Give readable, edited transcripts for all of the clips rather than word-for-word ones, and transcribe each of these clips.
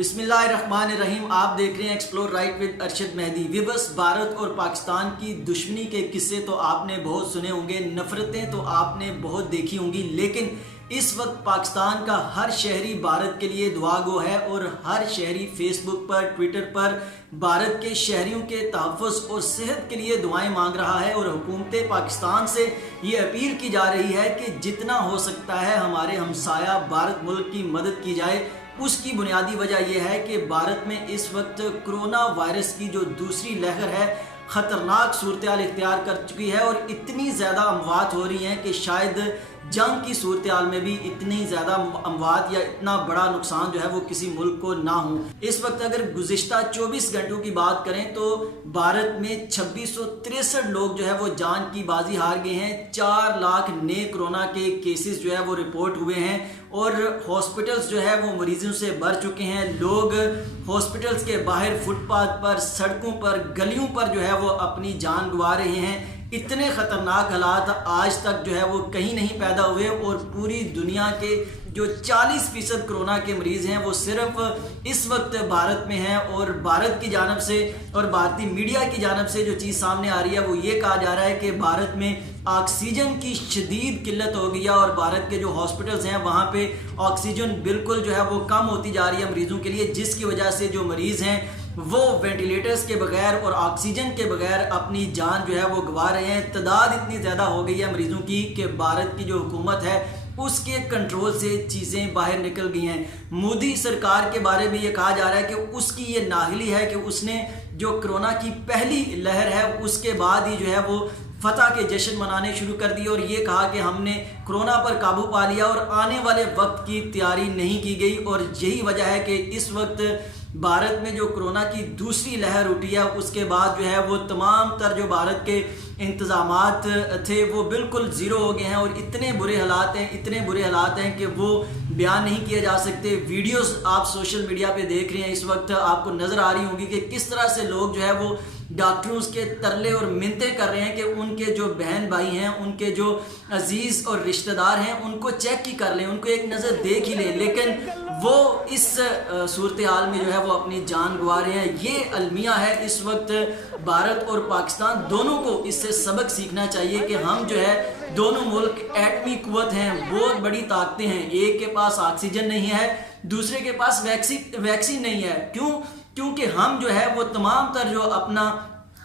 बिस्मिल्लाहिर्रहमानिर्रहीम। आप देख रहे हैं explore right with Arshad Mehdi. विबस, भारत और पाकिस्तान की दुश्मनी के किस्से तो आपने बहुत सुने होंगे, नफरतें तो आपने बहुत देखी होंगी, लेकिन इस वक्त पाकिस्तान का हर शहरी भारत के लिए दुआ गो है और हर शहरी फेसबुक पर, ट्विटर पर भारत के शहरियों के तहफ़्फ़ुज़ और सेहत के लिए दुआएं मांग रहा है। और हुकूमत पाकिस्तान से ये अपील की जा रही है कि जितना हो सकता है हमारे हमसाया भारत मुल्क की मदद की जाए। उसकी बुनियादी वजह यह है कि भारत में इस वक्त कोरोना वायरस की जो दूसरी लहर है ख़तरनाक सूरत हाल इख्तियार कर चुकी है और इतनी ज़्यादा अमवात हो रही हैं कि शायद जंग की सूरत हाल में भी इतनी ज़्यादा अमवात या इतना बड़ा नुकसान जो है वो किसी मुल्क को ना हो। इस वक्त अगर गुज़िश्ता 24 घंटों की बात करें तो भारत में 2663 लोग जो है वो जान की बाजी हार गए हैं। 4 लाख नए कोरोना के केसेस जो है वो रिपोर्ट हुए हैं और हॉस्पिटल्स जो है वो मरीजों से भर चुके हैं। लोग हॉस्पिटल्स के बाहर फुटपाथ पर, सड़कों पर, गलियों पर जो है वो अपनी जान गंवा रहे हैं। इतने ख़तरनाक हालात आज तक जो है वो कहीं नहीं पैदा हुए और पूरी दुनिया के जो 40% कोरोना के मरीज़ हैं वो सिर्फ इस वक्त भारत में हैं। और भारत की जानब से और भारतीय मीडिया की जानब से जो चीज़ सामने आ रही है वो ये कहा जा रहा है कि भारत में ऑक्सीजन की शदीद किल्लत हो गई है और भारत के जो हॉस्पिटल्स हैं वहाँ पे ऑक्सीजन बिल्कुल जो है वो कम होती जा रही है मरीज़ों के लिए, जिसकी वजह से जो मरीज़ हैं वो वेंटिलेटर्स के बगैर और ऑक्सीजन के बगैर अपनी जान जो है वो गंवा रहे हैं। तादाद इतनी ज़्यादा हो गई है मरीज़ों की कि भारत की जो हुकूमत है उसके कंट्रोल से चीज़ें बाहर निकल गई हैं। मोदी सरकार के बारे में ये कहा जा रहा है कि उसकी ये नाहली है कि उसने जो कोरोना की पहली लहर है उसके बाद ही जो है वो फतह के जश्न मनाने शुरू कर दिए और ये कहा कि हमने कोरोना पर काबू पा लिया और आने वाले वक्त की तैयारी नहीं की गई। और यही वजह है कि इस वक्त भारत में जो कोरोना की दूसरी लहर उठी है उसके बाद जो है वो तमाम तर जो भारत के इंतज़ामात थे वो बिल्कुल ज़ीरो हो गए हैं और इतने बुरे हालात हैं कि वो बयान नहीं किए जा सकते। वीडियोस आप सोशल मीडिया पे देख रहे हैं इस वक्त, आपको नज़र आ रही होंगी कि किस तरह से लोग जो है वो डॉक्टरों के तरले और मिन्नतें कर रहे हैं कि उनके जो बहन भाई हैं, उनके जो अजीज़ और रिश्तेदार हैं उनको चेक ही कर लें, उनको एक नज़र देख ही लें, लेकिन वो इस सूरत हाल में जो है वो अपनी जान गंवा रहे हैं। ये अलमिया है इस वक्त भारत और पाकिस्तान दोनों को इससे सबक सीखना चाहिए कि हम जो है दोनों मुल्क एटमी कुव्वत हैं, बहुत बड़ी ताकतें हैं। एक के पास ऑक्सीजन नहीं है, दूसरे के पास वैक्सीन नहीं है। क्योंकि हम जो है वो तमाम तर जो अपना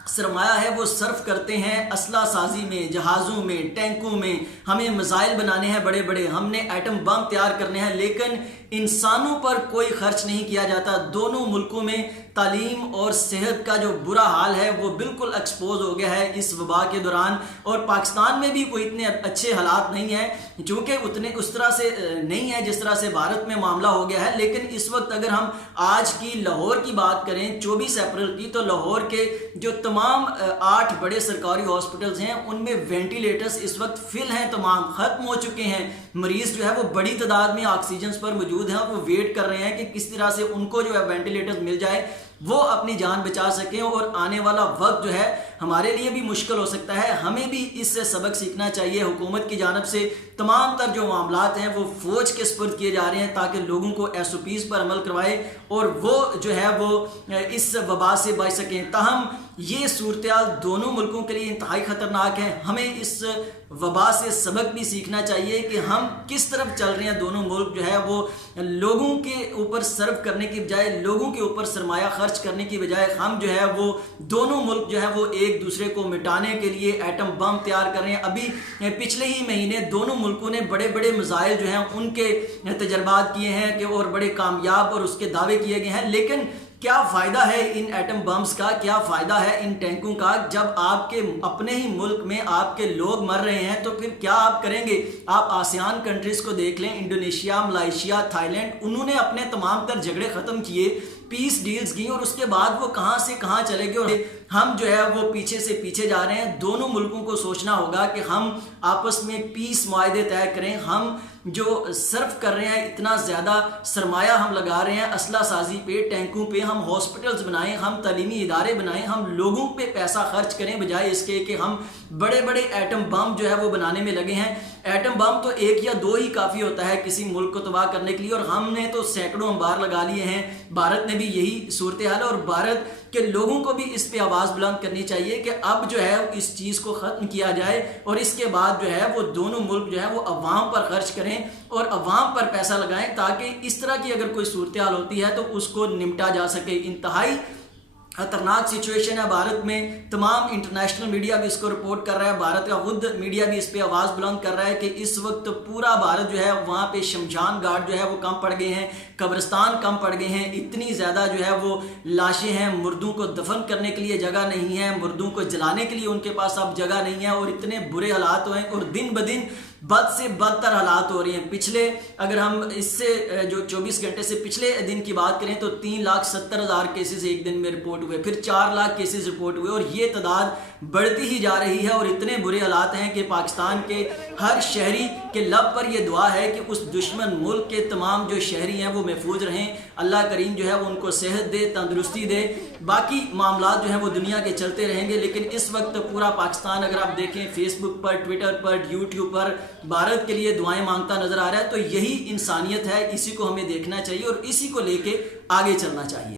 सरमाया है वो सर्फ करते हैं असला साजी में, जहाज़ों में, टैंकों में। हमें मिसाइल बनाने हैं बड़े बड़े, हमने एटम बम तैयार करने हैं, लेकिन इंसानों पर कोई खर्च नहीं किया जाता। दोनों मुल्कों में तालीम और सेहत का जो बुरा हाल है वो बिल्कुल एक्सपोज हो गया है इस वबा के दौरान। और पाकिस्तान में भी कोई इतने अच्छे हालात नहीं है, चूँकि उतने उस तरह से नहीं है जिस तरह से भारत में मामला हो गया है। लेकिन इस वक्त अगर हम आज की लाहौर की बात करें 24 अप्रैल की, तो लाहौर के जो तमाम 8 बड़े सरकारी हॉस्पिटल्स हैं उनमें वेंटिलेटर्स इस वक्त फिल हैं, तमाम ख़त्म हो चुके हैं। मरीज़ जो है वो बड़ी तादाद में ऑक्सीजन पर मौजूद हैं और वो वेट कर रहे हैं कि किस तरह से उनको जो है वेंटिलेटर्स मिल जाए, वो अपनी जान बचा सकें। और आने वाला वक्त जो है हमारे लिए भी मुश्किल हो सकता है, हमें भी इससे सबक सीखना चाहिए। हुकूमत की जानब से तमाम तर जो मामलात हैं वो फ़ौज के सुपुर्द किए जा रहे हैं ताकि लोगों को SOPs पर अमल करवाए और वो जो है वो इस वबा से बच सकें। ताहम ये सूरत हाल दोनों मुल्कों के लिए इंतहाई ख़तरनाक है। हमें इस वबा से सबक भी सीखना चाहिए कि हम किस तरफ चल रहे हैं। दोनों मुल्क जो है वो लोगों के ऊपर सर्व करने की बजाय, लोगों के ऊपर सरमाया खर्च करने की बजाय, हम जो है वो दोनों मुल्क जो है वो एक दूसरे को मिटाने के लिए एटम बम तैयार कर रहे हैं। अभी पिछले ही महीने दोनों मुल्कों ने बड़े बड़े मिसाइल जो हैं उनके तजर्बात किए हैं कि और बड़े कामयाब और उसके दावे किए गए हैं। लेकिन क्या फ़ायदा है इन एटम बम्स का, क्या फ़ायदा है इन टैंकों का, जब आपके अपने ही मुल्क में आपके लोग मर रहे हैं? तो फिर क्या आप करेंगे? आप आसियान कंट्रीज़ को देख लें, इंडोनेशिया, मलेशिया, थाईलैंड, उन्होंने अपने तमाम तर झगड़े ख़त्म किए, पीस डील्स की और उसके बाद वो कहाँ से कहाँ चले गए और हम जो है वो पीछे से पीछे जा रहे हैं। दोनों मुल्कों को सोचना होगा कि हम आपस में पीस मुआहदे तय करें, हम जो सर्फ कर रहे हैं, इतना ज़्यादा सरमाया हम लगा रहे हैं असला साजी पे, टैंकों पे, हम हॉस्पिटल्स बनाएं, हम तालीमी इदारे बनाएं, हम लोगों पे पैसा खर्च करें, बजाय इसके कि हम बड़े बड़े एटम बम जो है वो बनाने में लगे हैं। एटम बम तो एक या दो ही काफ़ी होता है किसी मुल्क को तबाह करने के लिए, और हमने तो सैकड़ों अंबार लगा लिए हैं। भारत में भी यही सूरत हाल है, और भारत के लोगों को भी इस पे आवाज़ बुलंद करनी चाहिए कि अब जो है इस चीज़ को ख़त्म किया जाए, और इसके बाद जो है वो दोनों मुल्क जो है वो अवाम पर खर्च करें और अवाम पर पैसा लगाएं, ताकि इस तरह की अगर कोई सूरत हाल होती है तो उसको निपटा जा सके। इंतहाई खतरनाक सिचुएशन है भारत में। तमाम इंटरनेशनल मीडिया भी इसको रिपोर्ट कर रहा है, भारत का खुद मीडिया भी इस पे आवाज़ बुलंद कर रहा है कि इस वक्त पूरा भारत जो है वहाँ पे शमशान घाट जो है वो कम पड़ गए हैं, कब्रिस्तान कम पड़ गए हैं, इतनी ज़्यादा जो है वो लाशें हैं, मुर्दों को दफन करने के लिए जगह नहीं है, मुर्दों को जलाने के लिए उनके पास अब जगह नहीं है, और इतने बुरे हालात हुए हैं, और दिन ब दिन बद से बदतर हालात हो रही हैं। पिछले अगर हम इससे जो 24 घंटे से पिछले दिन की बात करें तो 3,70,000 केसेस एक दिन में रिपोर्ट हुए, फिर 4 लाख केसेस रिपोर्ट हुए, और ये तादाद बढ़ती ही जा रही है। और इतने बुरे हालात हैं कि पाकिस्तान के हर शहरी के लब पर यह दुआ है कि उस दुश्मन मुल्क के तमाम जो शहरी हैं वो महफूज रहें, अल्लाह करीम जो है वो उनको सेहत दे, तंदुरुस्ती दे, बाकी मामला जो हैं वो दुनिया के चलते रहेंगे। लेकिन इस वक्त पूरा पाकिस्तान अगर आप देखें फेसबुक पर, ट्विटर पर, यूट्यूब पर भारत के लिए दुआएं मांगता नजर आ रहा है, तो यही इंसानियत है, इसी को हमें देखना चाहिए और इसी को लेके आगे चलना चाहिए।